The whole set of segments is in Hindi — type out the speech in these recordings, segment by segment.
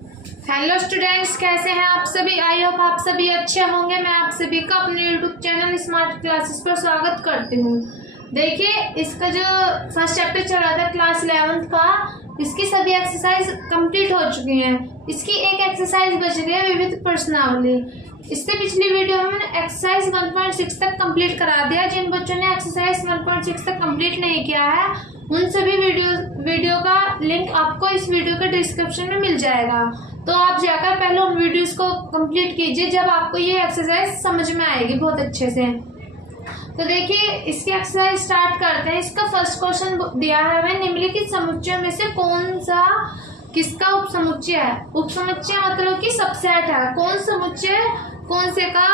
हेलो स्टूडेंट्स, कैसे हैं आप सभी। आई होप आप सभी अच्छे होंगे। मैं आप सभी का अपने यूट्यूब चैनल स्मार्ट क्लासेस पर स्वागत करती हूँ। देखिए, इसका जो फर्स्ट चैप्टर चल रहा था क्लास 11th का, इसकी सभी एक्सरसाइज कंप्लीट हो चुकी हैं। इसकी एक एक्सरसाइज बच गई है, विविध प्रश्नावली। इससे पिछली वीडियो में मैंने एक्सरसाइज 1.6 तक कंप्लीट करा दिया। जिन बच्चों ने एक्सरसाइज 1.6 तक कंप्लीट नहीं किया है, उन सभी वीडियो का लिंक आपको इस वीडियो के डिस्क्रिप्शन में मिल जाएगा। तो आप जाकर पहले उन वीडियोस को कंप्लीट कीजिए, जब आपको ये एक्सरसाइज समझ में आएगी बहुत अच्छे से। तो देखिए, इसकी एक्सरसाइज स्टार्ट करते हैं। इसका फर्स्ट क्वेश्चन दिया है हमें, निम्नलिखित समुच्चयों में से कौन सा किसका उपसमुच्चय है। उपसमुच्चय मतलब कि सबसेट है। कौन समुच्चय कौन से का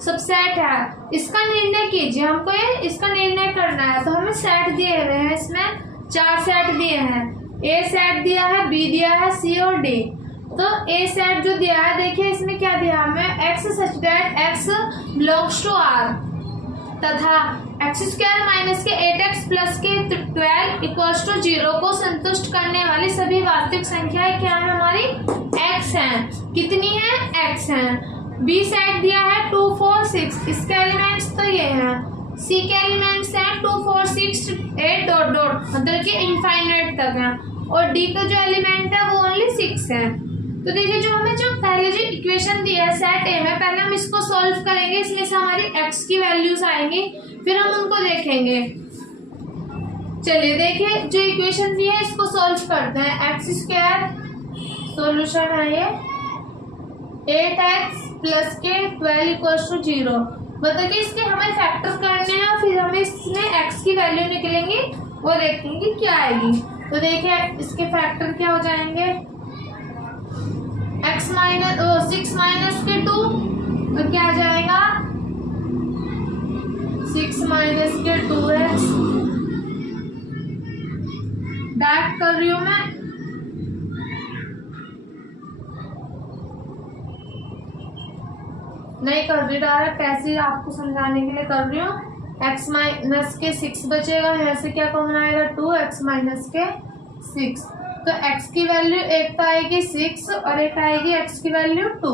सबसेट है, इसका निर्णय कीजिए। हमको इसका निर्णय करना है। तो हमें सेट दिए हुए हैं, इसमें 4 सेट दिए हैं। ए सेट दिया है, बी दिया है, सी और डी। तो ए सेट जो दिया है, देखिए इसमें क्या दिया है हमें, x such that x belongs to R तथा एक्स स्क्वायर माइनस के 8x प्लस के 12 इक्वल्स टू 0 को संतुष्ट करने वाली सभी वास्तविक संख्याएं क्या है हमारी, x हैं। कितनी है, x हैं। बी सेट दिया है 2 4 6, इसके एलिमेंट्स तो ये हैं। सी के एलिमेंट्स हैं 2 4 6 8 डॉट डॉट, मतलब कि इनफाइनाइट तक है। और डी का जो एलिमेंट है वो ओनली 6 है। तो देखिए, जो हमें जो पहले जो इक्वेशन दिया है सेट ए में, पहले हम इसको सॉल्व करेंगे। इसमें से हमारी x की वैल्यूज आएंगी, फिर हम उनको देखेंगे। चलिए देखिए, जो इक्वेशन दी है इसको सॉल्व करते हैं। एक्स स्क्वायर सोल्यूशन है ये 8x प्लस के 12 इक्वल्स टू 0, मतलब कि इसके हमें फैक्टर करने हैं। फिर हमें इसमें x की वैल्यू निकलेंगी, वो देखेंगे क्या आएगी। तो देखिए, इसके फैक्टर क्या हो जाएंगे, x माइनस 6 माइनस के 2, तो क्या आ जाएगा 6 माइनस के 2x। बैक कर रही हूं मैं। नहीं कर रही डायरेक्ट, ऐसे आपको समझाने के लिए कर रही हूँ। x माइनस के 6 बचेगा, यहाँ से क्या कॉमन आएगा 2, x माइनस के 6। तो x की वैल्यू एक तो आएगी 6 और एक आएगी x की वैल्यू 2।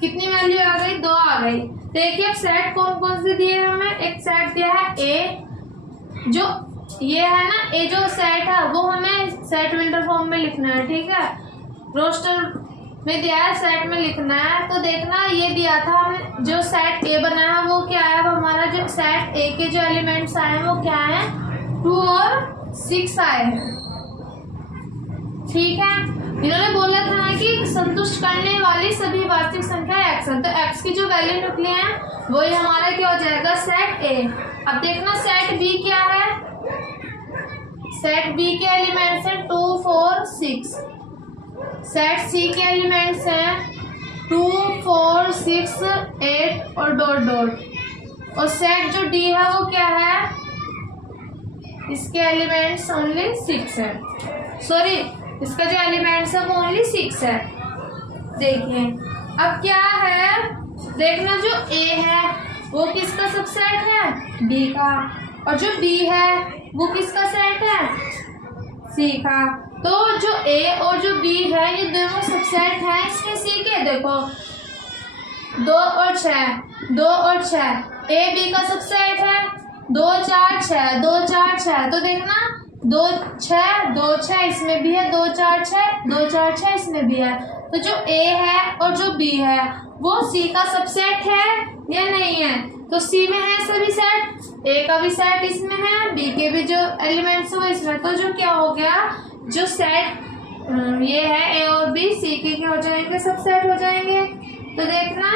कितनी वैल्यू आ गई, 2 आ गई। देखिए, सेट कौन कौन से दिए हैं हमें। एक सेट दिया है a, जो ये है ना, a जो सेट है वो हमें सेट विंटर फॉर्म में लिखना है, ठीक है। रोस्टर में दिया है, सेट में लिखना है। तो देखना, ये दिया था हमें, जो सेट a बना है वो क्या है, वो हमारा जो सेट a के जो एलिमेंट्स आए हैं वो क्या है, 2 और 6 आए हैं, ठीक है। इन्होंने बोला था ना कि संतुष्ट करने वाली सभी वास्तविक संख्या x है। तो x की जो वैल्यू निकली है वही हमारा क्या हो जाएगा, सेट a। अब देखना, सेट b क्या है। सेट b के एलिमेंट्स हैं 2 4 6। सेट c के एलिमेंट्स हैं 2 4 6 8 और डॉट डॉट। और सेट जो d है वो क्या है, इसके एलिमेंट्स ओनली 6 है। सॉरी, इसका जो एलिमेंट्स है वो ओनली 6 है। देखिए, अब क्या है, देखना, जो a है वो किसका सबसेट है, b का। और जो b है वो किसका सेट है, c का। तो जो a और जो b है ये दोनों सबसेट है इसके c के। देखो 2 और 6 a b का सबसेट है। 2 4 6 2 4 6। तो देखना, 2 6 इसमें भी है, 2 4 6 इसमें भी है। तो जो a है और जो b है वो c का सबसेट है या नहीं है। तो c में है सभी सेट, a का भी सेट इसमें है, b के भी जो एलिमेंट्स हो इसमें। तो जो क्या हो गया, जो सेट ये है a और b, c के क्या हो जाएंगे, सबसेट हो जाएंगे। तो देखना,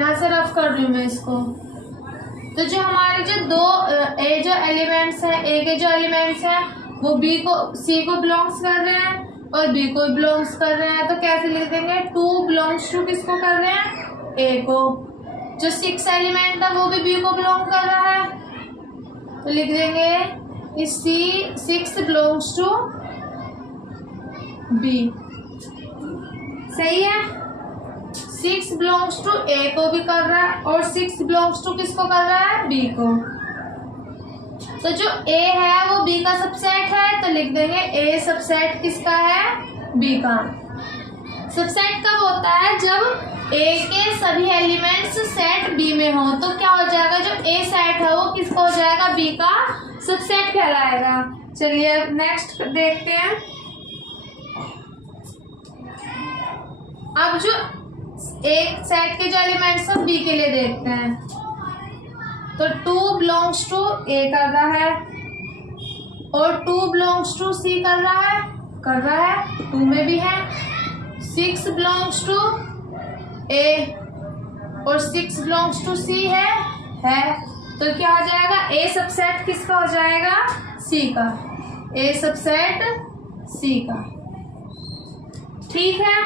यहाँ से रफ कर रही हूँ मैं इसको। तो जो हमारे जो दो a जो एलिमेंट्स है, a के जो एलिमेंट्स हैं वो b को c को बिलोंग्स कर रहे हैं और b को बिलोंग्स कर रहे हैं। तो कैसे लिख देंगे, 2 बिलोंग्स टू किसको कर रहे हैं, a को। जो 6 एलिमेंट है वो भी b को बिलोंग कर रहा है, तो लिख देंगे C6 बिलोंग्स टू b। सही है, 6 बिलोंग्स टू a को भी कर रहा है और 6 बिलोंग्स टू किसको कर रहा है, b को। तो जो a है वो b का सबसेट है, तो लिख देंगे ए सबसेट किसका है, बी का। सबसेट कब होता है, जब ए के सभी एलिमेंट्स सेट बी में हो। तो क्या हो जाएगा, जो ए सेट है वो किसका हो जाएगा, बी का सबसेट कहलाएगा। चलिए अब नेक्स्ट देखते हैं। अब जो एक सेट के जो एलिमेंट्स हैं बी के लिए देखते हैं। तो 2 बिलोंग्स टू ए कर रहा है और 2 बिलोंग्स टू सी कर रहा है 2 में भी है। 6 बिलोंग्स टू ए और 6 बिलोंग्स टू सी है। तो क्या हो जाएगा, ए सबसेट किसका हो जाएगा, सी का। ए सबसेट सी का, ठीक है।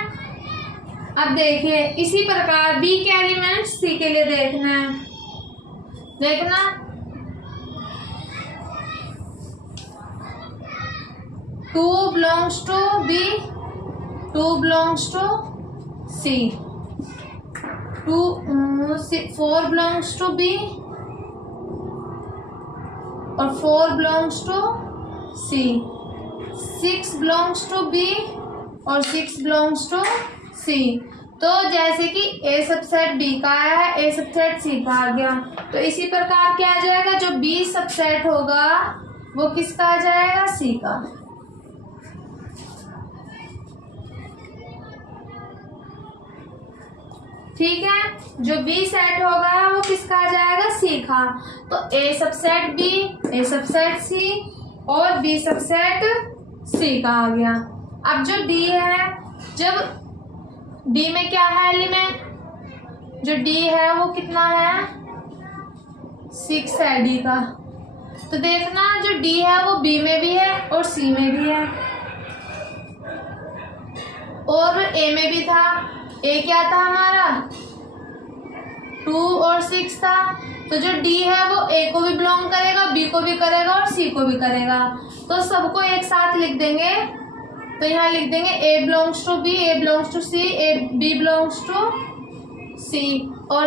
अब देखिए इसी प्रकार बी के एलिमेंट सी के लिए देखना 2 belongs to B, 2 belongs to C, 4 belongs to B और 4 belongs to C, 6 belongs to B और 6 बिलोंग्स टू सी। तो जैसे कि ए सबसेट बी का आया है, ए सबसेट सी का आ गया, तो इसी प्रकार क्या आ जाएगा, जो बी सबसेट होगा वो किसका आ जाएगा, सी का। ठीक है, जो बी सेट होगा वो किसका आ जाएगा, सी का। तो ए सबसेट बी, ए सबसेट सी और बी सबसेट सी का आ गया। अब जो डी है, जब डी में क्या है एलिमेंट, जो डी है वो कितना है, 6 है डी का। तो देखना जो डी है वो बी में भी है और सी में भी है और ए में भी था। ए क्या था हमारा, 2 और 6 था। तो जो डी है वो ए को भी बिलोंग करेगा, बी को भी करेगा और सी को भी करेगा। तो सबको एक साथ लिख देंगे। तो यहाँ लिख देंगे A belongs to B, A belongs to C, A B belongs to C और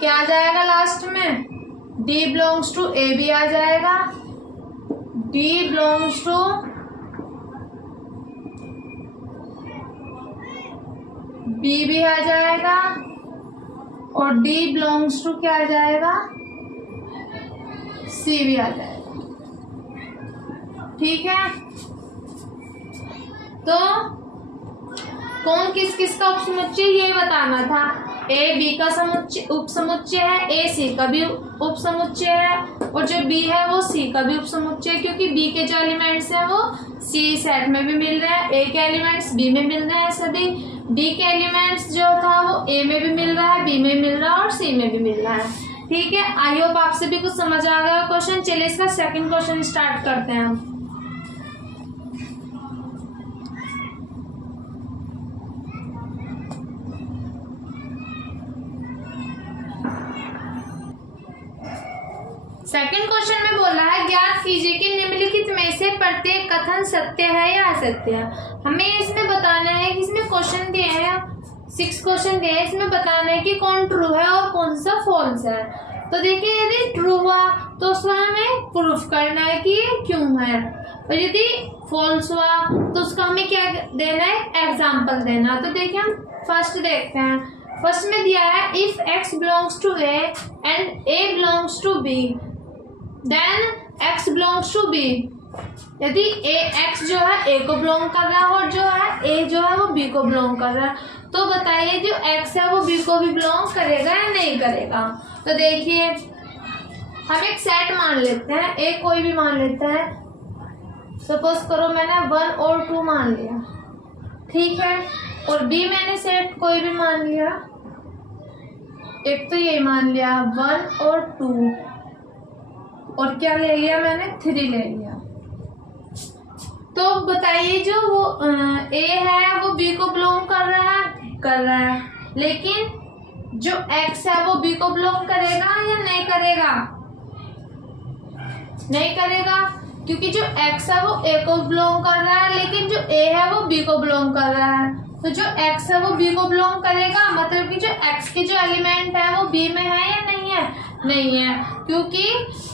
क्या आ जाएगा लास्ट में, डी बिलोंग्स टू ए भी आ जाएगा, डी बिलोंग्स टू बी भी आ जाएगा और डी बिलोंग्स टू क्या आ जाएगा, सी भी आ जाएगा। ठीक है, तो कौन किस किस का उपसमुच्चय ये बताना था। ए बी का समुच्चय उपसमुच्चय है, ए सी का भी उपसमुच्चय है और जो बी है वो सी का भी उपसमुच्चय, क्योंकि बी के जो एलिमेंट्स हैं वो सी सेट में भी मिल रहे हैं, ए के एलिमेंट्स बी में मिल रहे हैं सभी, डी के एलिमेंट्स जो था वो ए में भी मिल रहा है, बी में मिल रहा है और सी में भी मिल रहा है। ठीक है, आई होप आपसे भी कुछ समझ आ गया क्वेश्चन। चलिए इसका सेकंड क्वेश्चन स्टार्ट करते हैं हम। सेकंड क्वेश्चन में बोला है ज्ञात कीजिए कि निम्नलिखित में से प्रत्येक कथन सत्य है या असत्य है। हमें इसमें बताना है कि इसमें क्वेश्चन दिए हैं, 6 क्वेश्चन दिए हैं, इसमें बताना है कि कौन ट्रू है और कौन सा फॉल्स है। तो देखिए यदि ट्रू हुआ तो उसका हमें प्रूफ करना है कि ये क्यों है, और यदि फॉल्स हुआ तो उसका हमें क्या देना है, एग्जाम्पल देना। तो देखिए हम फर्स्ट देखते हैं। फर्स्ट में दिया है if x belongs to a and a belongs to b then x belongs to b। यदि x जो है a को बिलोंग कर रहा है और जो है a जो है वो b को बिलोंग कर रहा है, तो बताइए जो x है वो b को भी बिलोंग करेगा या नहीं करेगा। तो देखिए हम एक सेट मान लेते हैं, a कोई भी मान लेता है, सपोज करो मैंने 1 और 2 मान लिया, ठीक है, और b मैंने सेट कोई भी मान लिया, एक तो ये मान लिया 1 और 2 और क्या ले लिया मैंने 3 ले लिया। तो बताइए जो वो a है वो b को बिलोंग कर रहा है, लेकिन जो x है वो b को बिलोंग करेगा या नहीं करेगा, नहीं करेगा, क्योंकि जो x है वो a को बिलोंग कर रहा है, लेकिन जो a है वो b को बिलोंग कर रहा है। तो जो x है वो b को बिलोंग करेगा, मतलब कि जो x के जो एलिमेंट है वो b में है या नहीं है, नहीं है, क्योंकि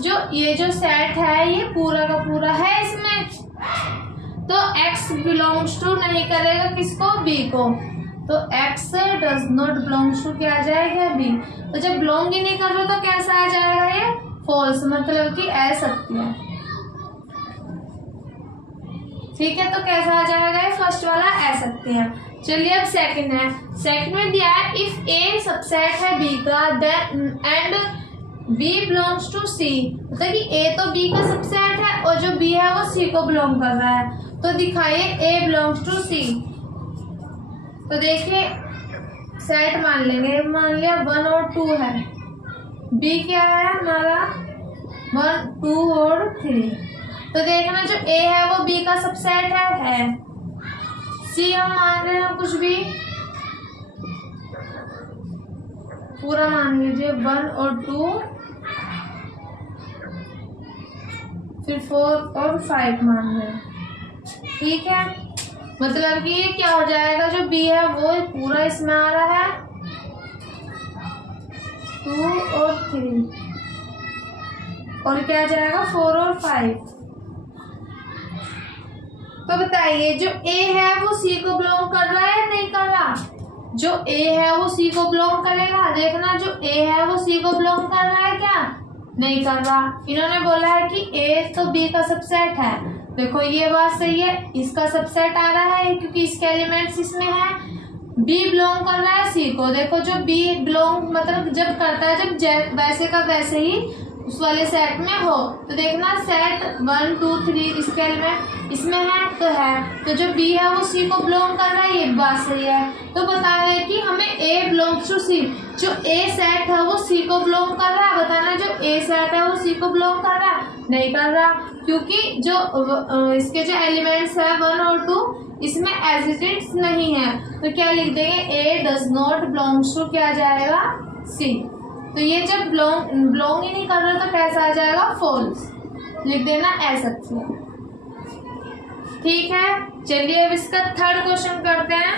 जो ये जो सेट है ये पूरा का पूरा है इसमें, तो x बिलोंग्स टू नहीं करेगा किसको, b को, तो x does not belongs to क्या आ जाएगा, b। तो जब बिलोंग ही नहीं कर रहा तो कैसा आ जाएगा ये, फॉल्स, मतलब कि असत्य है। ठीक है, तो कैसा आ जाएगा ये फर्स्ट वाला असत्य है। चलिए अब सेकंड है। सेकंड में दिया है इफ ए सबसेट है बी का then and B belongs to C, मतलब कि ए तो बी का सबसेट है और जो बी है वो सी को बिलोंग कर रहा है। तो दिखाइए ए बिलोंग्स टू सी। तो देखिए सेट मान लेंगे, मान लिया 1 और 2 है, बी क्या है हमारा 1 2 और 3। तो देखना जो ए है वो बी का सबसेट है। सी हम मान रहे हैं कुछ भी, पूरा मान लीजिए 1 और 2, फिर 4 और 5 मान रहे हैं। ठीक है, मतलब कि ये क्या हो जाएगा, जो बी है वो पूरा इसमें आ रहा है 2 और 3, और क्या आ जाएगा 4 और 5। तो बताइए जो ए है वो सी को बिलोंग कर रहा है या नहीं कर रहा, जो ए है वो सी को बिलोंग करेगा। देखना जो ए है वो सी को बिलोंग कर रहा है क्या, नहीं कर रहा। इन्होंने बोला है कि ए तो बी का सबसेट है, देखो ये बात सही है, इसका सबसेट आ रहा है क्योंकि इसके एलिमेंट्स इसमें है। बी बिलोंग कर रहा है सी को, देखो जो बी बिलोंग मतलब जब करता है जब वैसे का वैसे ही उस वाले सेट में हो। तो देखना सेट 1 2 3 इसके एलिमेंट इसमें है तो जो बी है वो सी को बिलोंग कर रहा है, ये बात सही है। तो बता रहे कि हमें ए बिलोंग्स टू सी, जो ए सेट है वो सी को बिलोंग कर रहा है। बताना जो ए सेट है वो सी को बिलोंग कर रहा है, नहीं कर रहा, क्योंकि जो इसके जो एलिमेंट्स है 1 और 2 इसमें एज इट इज नहीं है। तो क्या लिख देंगे, ए डज नॉट बिलोंग्स टू क्या आ जाएगा, सी। तो ये जब बिलोंग ही नहीं कर रहा तो कैसा आ जाएगा, फॉल्स, लिख देना असत्य। ठीक है, चलिए अब इसका थर्ड क्वेश्चन करते हैं।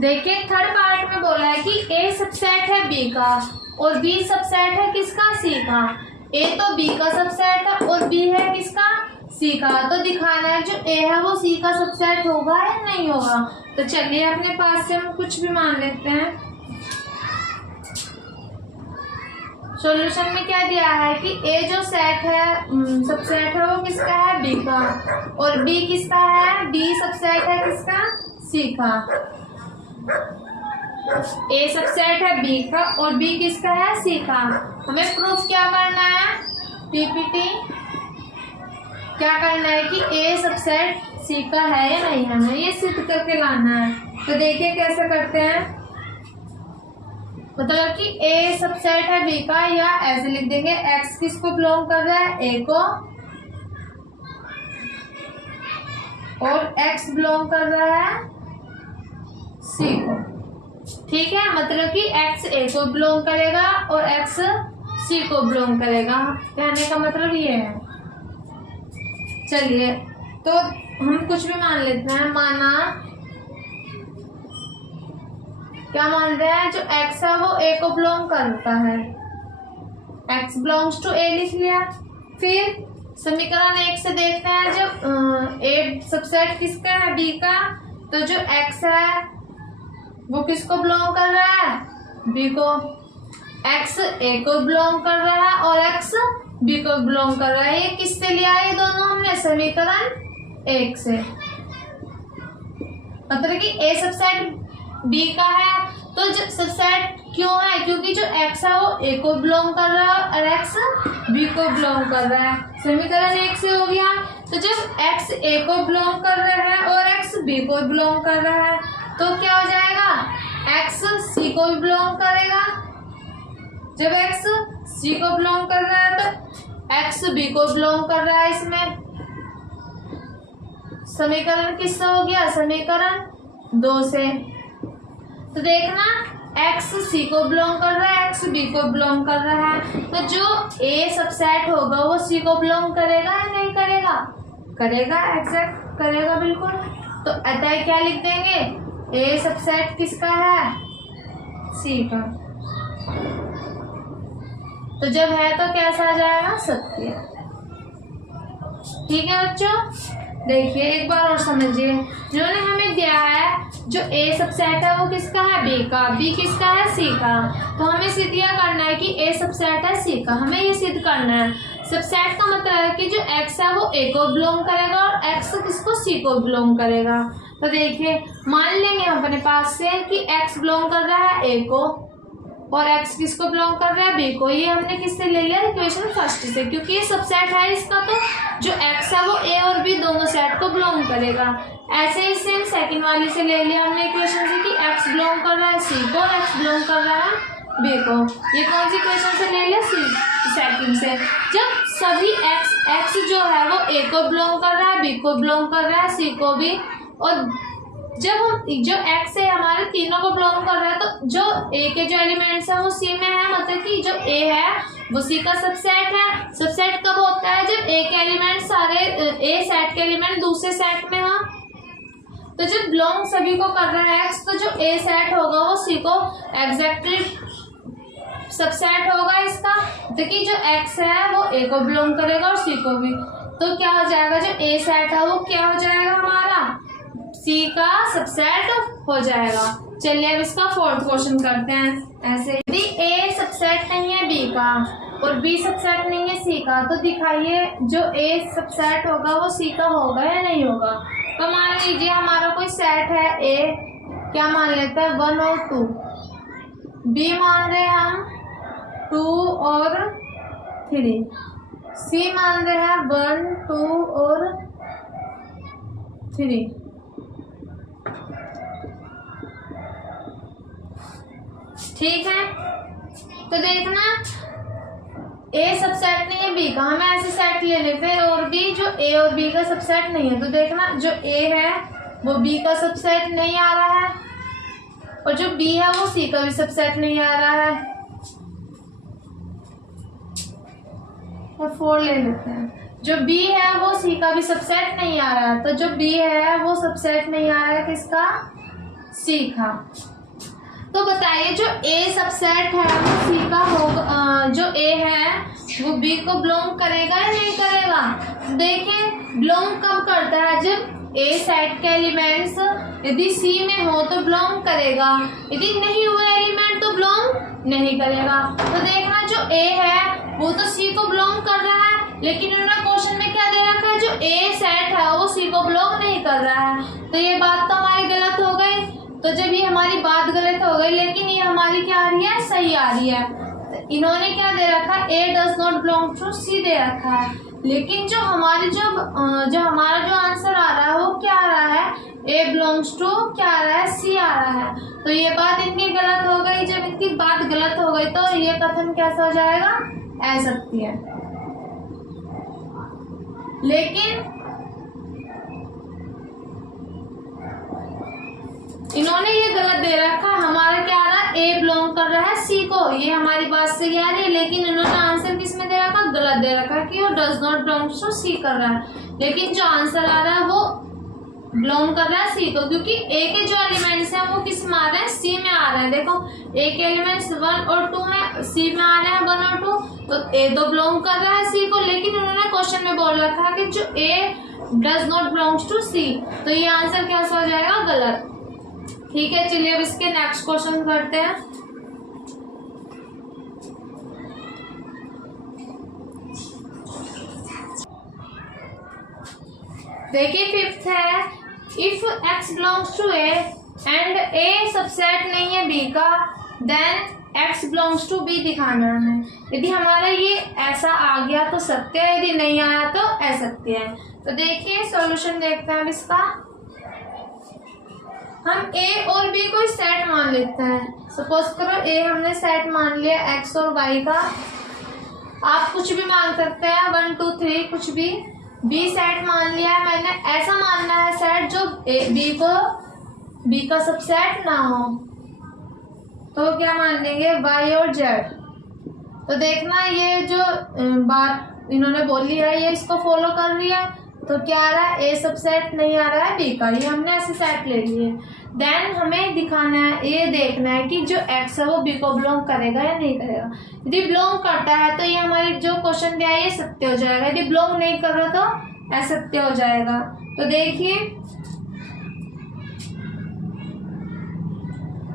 देखिए थर्ड पार्ट में बोला है कि ए सबसेट है बी का और बी सबसेट है किसका, सी का। ए तो बी का सबसेट है और बी है किसका, सी का। तो दिखाना है जो ए है वो सी का सबसेट होगा या नहीं होगा। तो चलिए अपने पास से हम कुछ भी मान लेते हैं। सॉल्यूशन में क्या दिया है कि ए जो सेट है सबसेट है वो किसका है, बी का, और बी किसका है, बी सबसेट है किसका, सी का। ए सबसेट है बी का और बी किसका है, सी का। हमें प्रूफ क्या करना है, पीपीटी क्या करना है कि ए सबसेट सी का है या नहीं, हमें ये सिद्ध करके लाना है। तो देखिए कैसे करते हैं, मतलब कि ए सबसेट है बी का, या ऐसे लिख देंगे एक्स किसको बिलोंग कर रहा है, ए को, और एक्स बिलोंग कर रहा है सी को। ठीक है, मतलब कि एक्स ए को बिलोंग करेगा और एक्स सी को बिलोंग करेगा, कहने का मतलब ये है। चलिए तो हम कुछ भी मान लेते हैं, माना क्या मान रहे हैं, जो x है वो a को बिलोंग करता है, x बिलोंग्स टू a लिख लिया। फिर समीकरण 1 से देखते हैं, जब a सबसेट किसका है, b का, तो जो x है वो किसको बिलोंग कर रहा है, b को। x a को बिलोंग कर रहा है और x b को बिलोंग कर रहा है। ये किससे लिया है, ये दोनों हमने समीकरण 1 से। मतलब कि a सबसेट b का है, तो जो सबसेट क्यों है, क्योंकि जो x है वो a को बिलोंग कर रहा है और x b को बिलोंग कर रहा है। समीकरण 1 से हो गया। तो जब x a को बिलोंग कर रहा है और x b को बिलोंग कर रहा है, तो क्या हो जाएगा, x c को भी बिलोंग करेगा। जब x c को बिलोंग कर रहा है तो x b को बिलोंग कर रहा है। इसमें समीकरण किससे हो गया, समीकरण 2 से। तो देखना x c को बिलोंग कर रहा है, x b को बिलोंग कर रहा है, तो जो a सबसेट होगा वो c को बिलोंग करेगा या नहीं करेगा, करेगा, एग्जैक्ट करेगा बिल्कुल। तो अतः क्या लिख देंगे, a सबसेट किसका है, c का। तो जब है तो कैसा आ जाएगा, सत्य। ठीक है बच्चों, देखिए एक बार और समझिए। इन्होंने हमें दिया है जो ए सबसेट है वो किसका है, बी का, बी किसका है, सी का। तो हमें सिद्ध यह करना है कि ए सबसेट है सी का, हमें ये सिद्ध करना है। सबसेट का मतलब है कि जो एक्स है वो ए को बिलोंग करेगा और एक्स किसको, सी को बिलोंग करेगा। तो देखिए मान लेंगे हम अपने पास से कि एक्स बिलोंग कर रहा है ए को और एक्स किसको बिलोंग कर रहा है, बी को। ये हमने किससे ले लिया, इक्वेशन फर्स्ट से, क्योंकि ये सबसेट है इसका, तो जो एक्स है वो ए और बी दोनों सेट को बिलोंग करेगा। ऐसे ही सेम सेकंड वाली से ले लिया हमने इक्वेशन से कि एक्स बिलोंग कर रहा है सी को और एक्स बिलोंग कर रहा है बी को। ये कौन सी इक्वेशन से ले लिया, सी सेकंड से। जब सभी एक्स जो है वो ए को बिलोंग कर रहा है, बी को बिलोंग कर रहा है, सी को भी, और जब हम जो एक्स है हमारे तीनों को बिलोंग कर रहा है, तो जो ए के जो एलिमेंट्स है वो सी में है, मतलब कि जो ए है वो सी का सबसेट है। सबसेट कब होता है, जब ए के एलिमेंट सारे ए सेट के एलिमेंट दूसरे सेट में हो। तो जब बिलोंग सभी को कर रहा है एक्स, तो जो ए सेट होगा वो सी को एग्जैक्टली सबसेट होगा इसका। देखिए जो एक्स है वो ए को बिलोंग करेगा और सी को भी, तो क्या हो जाएगा, जो ए सेट है वो क्या हो जाएगा, हमारा सी का सबसेट हो जाएगा। चलिए अब इसका फोर्थ क्वेश्चन करते हैं। ऐसे यदि ए सबसेट नहीं है बी का और बी सबसेट नहीं है सी का, तो दिखाइए जो ए सबसेट होगा वो सी का होगा या नहीं होगा। तो मान लीजिए हमारा कोई सेट है ए, क्या मान लेते हैं 1 और 2, बी मान रहे हैं हम 2 और 3, सी मान रहे हैं 1 2 और 3। ठीक है, तो देखना ए सबसेट नहीं है बी का, हमें ऐसे सेट ले लेते हैं और बी जो ए और बी का सबसेट नहीं है। तो देखना जो ए है वो बी का सबसेट नहीं आ रहा है और जो बी है वो सी का भी सबसेट नहीं आ रहा है। और 4 ले लेते हैं, जो बी है वो सी का भी सबसेट नहीं आ रहा है, तो जो बी है वो सबसेट नहीं आ रहा है किसका, सी का। तो बताइए जो ए सबसेट है वो सी का होगा, जो ए है वो बी को बिलोंग करेगा या नहीं करेगा। देखिए बिलोंग कब करता है, जब ए सेट के एलिमेंट्स यदि सी में हो तो बिलोंग करेगा, यदि नहीं हुए एलिमेंट तो बिलोंग नहीं करेगा। तो देखना जो ए है वो तो सी को बिलोंग कर रहा है, लेकिन उन्होंने क्वेश्चन में क्या दे रखा है, जो ए सेट है वो सी को बिलोंग नहीं कर रहा है। तो ये बात तो हमारी गलत हो गई। तो जब ये हमारी बात गलत हो गई, लेकिन ये हमारी क्या आ रही है, सही आ रही है। तो इन्होंने क्या दे रखा है, ए डज नॉट बिलोंग टू सी दे रखा है, लेकिन जो हमारी जो हमारा जो आंसर आ रहा है वो क्या आ रहा है, ए बिलोंग्स टू क्या आ रहा है, सी आ रहा है। तो ये बात इनकी गलत हो गई। जब इनकी बात गलत हो गई तो ये कथन कैसा हो जाएगा, असत्य है। लेकिन इन्होंने ये गलत दे रखा है, हमारा क्या आ रहा है, ए बिलोंग कर रहा है सी को, ये हमारी बात से आ रही है, लेकिन इन्होंने आंसर किस में दे रखा, गलत दे रखा है कि वो डज नॉट बिलोंग टू सी कर रहा है। लेकिन जो आंसर आ रहा है वो बिलोंग कर रहा है सी को, क्योंकि ए के जो एलिमेंट्स हैं वो किस में आ रहे हैं, सी में आ रहे हैं। देखो ए के एलिमेंट्स 1 और 2 है, सी में आ रहे हैं 1 और 2, तो ए तो बिलोंग कर रहा है सी को, लेकिन उन्होंने क्वेश्चन में बोल रखा है कि जो ए डज नॉट बिलोंग्स टू सी, तो ये आंसर कैसा हो जाएगा, गलत। ठीक है, चलिए अब इसके नेक्स्ट क्वेश्चन करते हैं। देखिए फिफ्थ है, if x belongs to A and A subset नहीं है बी का, then x belongs to B दिखाना है। यदि हमारा ये ऐसा आ गया तो सत्य है, यदि नहीं आया तो असत्य है। तो देखिए सॉल्यूशन देखते हैं अब इसका। हम a और b को सेट मान लेते हैं। सपोज करो a हमने सेट मान लिया x और y का, आप कुछ भी मान सकते हैं 1 2 3 कुछ भी। b सेट मान लिया है मैंने, ऐसा मानना है सेट जो b का सबसेट ना हो, तो क्या मान लेंगे y और z। तो देखना ये जो बात इन्होंने बोली है ये इसको फॉलो कर रही है, तो क्या आ रहा है, ए सबसेट नहीं आ रहा है बी का, ये हमने ऐसे सेट ले लिए। देन हमें दिखाना है, ये देखना है कि जो एक्स है वो बी को बिलोंग करेगा या नहीं करेगा। यदि बिलोंग करता है तो ये हमारी जो क्वेश्चन दिया है ये सत्य हो जाएगा, यदि बिलोंग नहीं कर रहा तो असत्य हो जाएगा। तो देखिए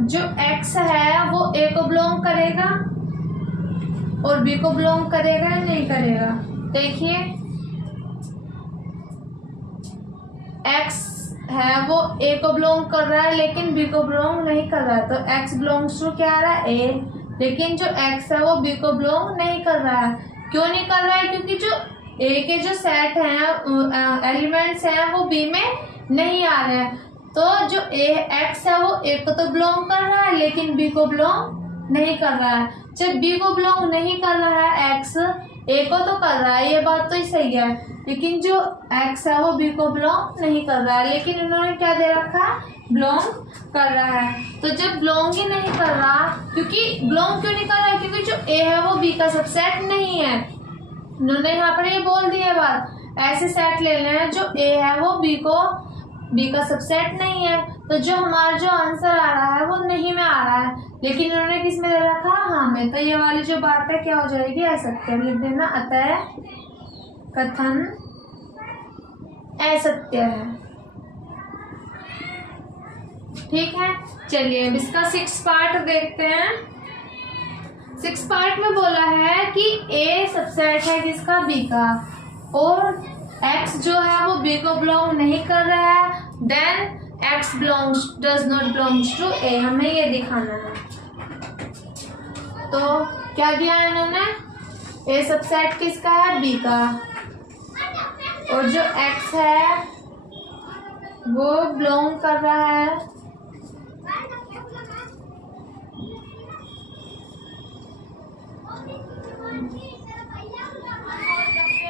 जो एक्स है वो ए को बिलोंग करेगा और बी को बिलोंग करेगा या नहीं करेगा। देखिए एक्स है वो ए को बिलोंग कर रहा है लेकिन बी को बिलोंग नहीं कर रहा है, तो एक्स बिलोंग्स टू क्या आ रहा है, ए। लेकिन जो एक्स है वो बी को बिलोंग नहीं कर रहा है। क्यों नहीं कर रहा है, क्योंकि जो ए के जो सेट हैं एलिमेंट्स हैं वो बी में नहीं आ रहे हैं। तो जो एक्स है वो ए को तो बिलोंग कर रहा है लेकिन बी को बिलोंग नहीं कर रहा है। जब बी को बिलोंग नहीं कर रहा है एक्स, ए को तो कर रहा है, ये बात तो ही सही है, लेकिन जो एक्स है वो बी को बिलोंग नहीं कर रहा है। लेकिन इन्होंने क्या दे रखा है, बिलोंग कर रहा है। तो जब बिलोंग ही नहीं कर रहा, क्योंकि बिलोंग क्यों नहीं कर रहा है, क्योंकि जो ए है वो बी का सबसेट नहीं है। इन्होंने यहाँ पर ये बोल दिया बात, ऐसे सेट ले लेना है जो ए है वो बी का सबसेट नहीं है। तो जो हमारा जो आंसर आ रहा है वो नहीं में आ रहा है, लेकिन इन्होंने किस में दे रखा, हाँ में। तो ये वाली जो बात है क्या हो जाएगी, असत्य लिख देना। अतः कथन असत्य है। ठीक है, चलिए अब इसका 6 पार्ट देखते हैं। 6 पार्ट में बोला है कि ए सबसेट है किसका, बी का, और x जो है वो b को बिलोंग नहीं कर रहा है, then x does not belongs to a, हमें ये दिखाना है। तो क्या दिया है इन्होंने, a सबसेट किसका है, b का, और जो x है वो बिलोंग कर रहा है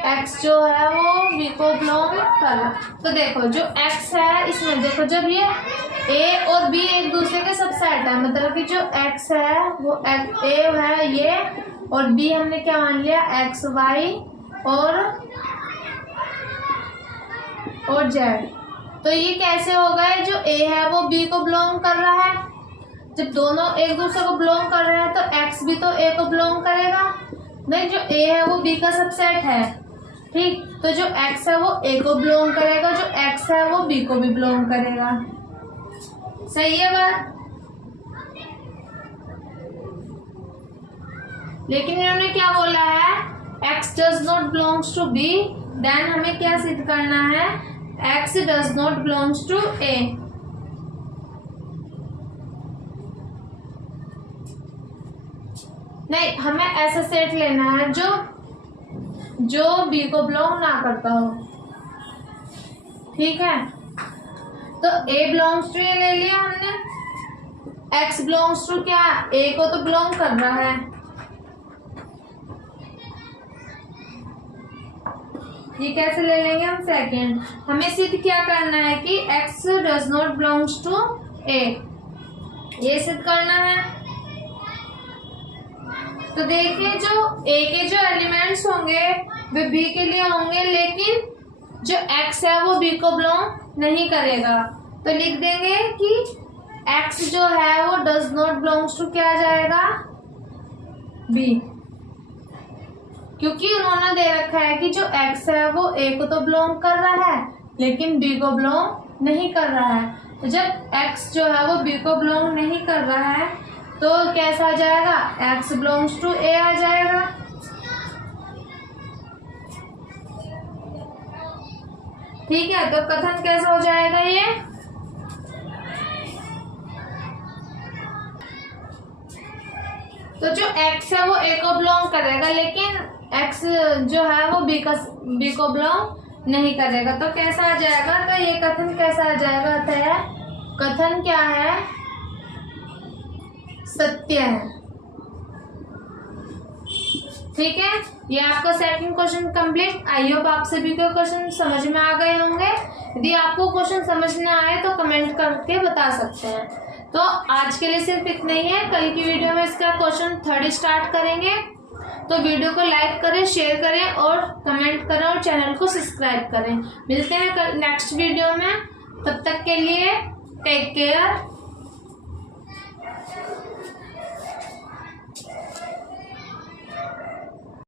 x जो है वो b को बिलोंग कर रहा है। तो देखो जो x है इसमें देखो, जब ये a और b एक दूसरे के सबसेट है, मतलब कि जो x है वो a है ये, और b हमने क्या मान लिया, x y और z। तो ये कैसे हो गए, जो a है वो b को बिलोंग कर रहा है, जब दोनों एक दूसरे को बिलोंग कर रहे हैं तो x भी तो a को बिलोंग करेगा, नहीं, जो a है वो b का सबसेट है, ठीक। तो जो x है वो a को बिलोंग करेगा, जो x है वो b को भी बिलोंग करेगा। सही है बात। लेकिन इन्होंने क्या बोला है, x does not belongs to b, then हमें क्या सिद्ध करना है, x does not belongs to a। नहीं, हमें ऐसा सेट लेना है जो बी को बिलोंग ना करता हो, ठीक है। तो a बिलोंग्स टू ए ले लिया हमने, x बिलोंग्स टू क्या, a को तो बिलोंग कर रहा है, ये कैसे ले लेंगे हम, सेकेंड। हमें सिद्ध क्या करना है कि x does not belongs to a, ये सिद्ध करना है। तो देखिए जो a के जो एलिमेंट्स होंगे वे b के लिए होंगे, लेकिन जो x है वो b को बिलोंग नहीं करेगा। तो लिख देंगे कि x जो है वो डज नॉट बिलोंग्स टू क्या आ जाएगा, b, क्योंकि उन्होंने दे रखा है कि जो x है वो a को तो बिलोंग कर रहा है लेकिन b को बिलोंग नहीं कर रहा है। तो जब x जो है वो b को बिलोंग नहीं कर रहा है तो कैसा आ जाएगा, x बिलोंग्स टू a आ जाएगा। ठीक है, तो कथन कैसा हो जाएगा ये, तो जो x है वो a को बिलोंग करेगा लेकिन x जो है वो b को बिलोंग नहीं करेगा। तो कैसा आ जाएगा, तो ये कथन कैसा आ जाएगा, तो कथन क्या है, सत्य है। ठीक है, ये आपका second question complete. I hope आप सभी को क्वेश्चन समझ में आ गए होंगे। यदि आपको क्वेश्चन समझ में आए तो कमेंट करके बता सकते हैं। तो आज के लिए सिर्फ इतना ही है, कल की वीडियो में इसका क्वेश्चन 3 स्टार्ट करेंगे। तो वीडियो को लाइक करें, शेयर करें और कमेंट करें और चैनल को सब्सक्राइब करें। मिलते हैं नेक्स्ट वीडियो में, तब तक के लिए टेक केयर।